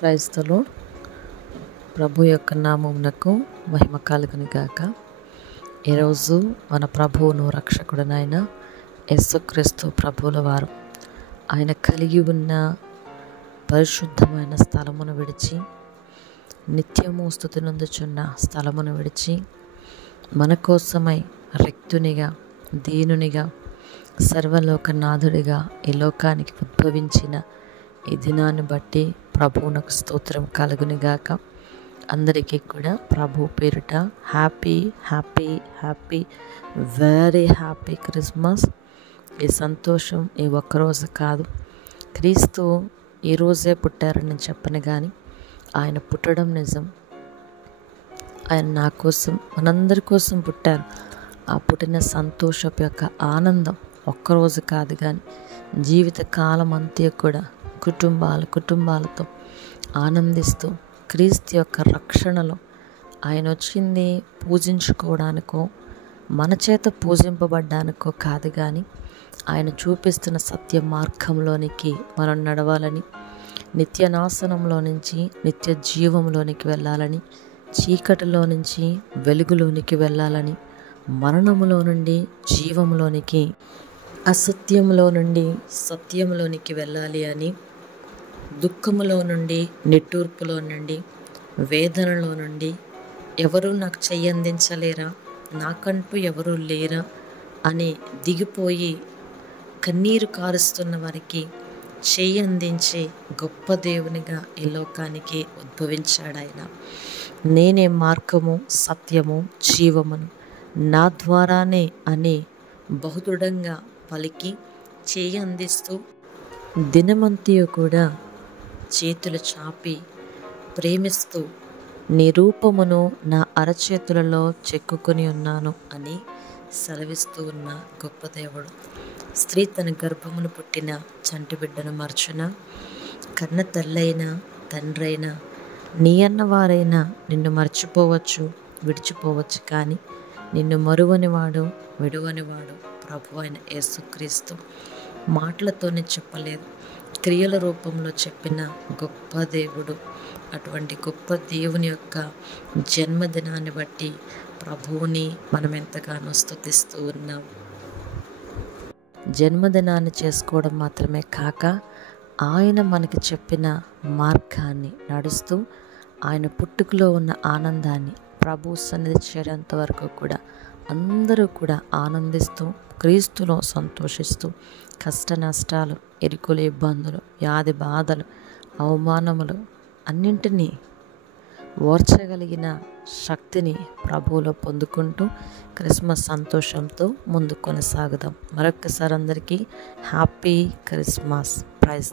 Praise the lord. ప్రభు యొక్క నామమునకు మహిమ కలుగును గాక. ఈరోజు మన ప్రభువును రక్షకుడనైన యేసుక్రీస్తు ప్రభువుల వారు ఆయన కలిగి ఉన్న పరిశుద్ధమైన స్థలమును విడిచి, నిత్యము స్తుతి నొందుచున్న స్థలమును విడిచి, మన కోసమై రిక్తునిగా, దీనునిగా, సర్వలోకనాథుడిగా ఈ లోకానికి ఉద్భవించిన ఈ దినాన్ని బట్టి ప్రభువునకు స్తోత్రం కలుగునుగాక. అందరికీ కూడా ప్రభు పేరిట happy happy happy very happy Christmas. ఈ సంతోషం ఈ ఒక్కరోజు కాదు. క్రీస్తు ఈరోజే పుట్టారని చెప్పను కానీ ఆయన పుట్టడం నిజం. ఆయన నా కోసం, మనందరి కోసం పుట్టారు. ఆ పుట్టిన సంతోషపు యొక్క ఆనందం ఒక్కరోజు కాదు కానీ జీవిత కాలం అంతా కూడా కుటుంబాలతో ఆనందిస్తూ, క్రీస్తు యొక్క రక్షణలో ఆయన వచ్చింది పూజించుకోవడానికో, మన చేత పూజింపబడ్డానికో కాదు కానీ ఆయన చూపిస్తున్న సత్య మార్గంలోనికి మనం నడవాలని, నిత్యనాశనంలో నుంచి నిత్య జీవంలోనికి వెళ్ళాలని, చీకటిలో నుంచి వెలుగులోనికి వెళ్ళాలని, మరణములో నుండి జీవంలోనికి, అసత్యంలో నుండి సత్యంలోనికి వెళ్ళాలి అని, దుఃఖములో నుండి, నిట్టూర్పులో నుండి, వేదనలో నుండి ఎవరూ నాకు చెయ్యందించలేరా, నాకంటూ ఎవరూ లేరా అని దిగిపోయి కన్నీరు కారుస్తున్న వారికి చెయ్యందించే గొప్ప దేవునిగా ఈ లోకానికి ఉద్భవించాడు ఆయన. నేనే మార్గము, సత్యము, జీవమును, నా ద్వారానే అని బహుదృఢంగా పలికి చేయందిస్తూ, దినమంతయు కూడా చేతులు చాపి ప్రేమిస్తూ, నీ రూపమును నా అరచేతులలో చెక్కుకొని ఉన్నాను అని సెలవిస్తూ ఉన్న గొప్ప దేవుడు. స్త్రీ తన గర్భమును పుట్టిన చంటి బిడ్డను మర్చున, కన్న తల్లైనా తండ్రైనా నీ అన్నవారైనా నిన్ను మర్చిపోవచ్చు, విడిచిపోవచ్చు, కానీ నిన్ను మరువనివాడు, విడువనివాడు ప్రభు అయిన యేసుక్రీస్తు. మాటలతోనే చెప్పలేదు, క్రియల రూపంలో చెప్పిన గొప్ప దేవుడు. అటువంటి గొప్ప దేవుని యొక్క జన్మదినాన్ని బట్టి ప్రభువుని మనం ఎంతగానో స్తుతిస్తూ ఉన్నాం. జన్మదినాన్ని చేసుకోవడం మాత్రమే కాక ఆయన మనకి చెప్పిన మార్గాన్ని నడుస్తూ, ఆయన పుట్టుకలో ఉన్న ఆనందాన్ని ప్రభు సన్నిధి చేరేంత వరకు కూడా అందరూ కూడా ఆనందిస్తూ, క్రీస్తులో సంతోషిస్తూ, కష్ట నష్టాలు, ఇరుకులు, ఇబ్బందులు, వ్యాధి బాధలు, అవమానములు అన్నింటినీ ఓర్చగలిగిన శక్తిని ప్రభువులో పొందుకుంటూ క్రిస్మస్ సంతోషంతో ముందుకు కొనసాగుదాం. మరొక్కసారి అందరికీ హ్యాపీ క్రిస్మస్. ప్రైజ్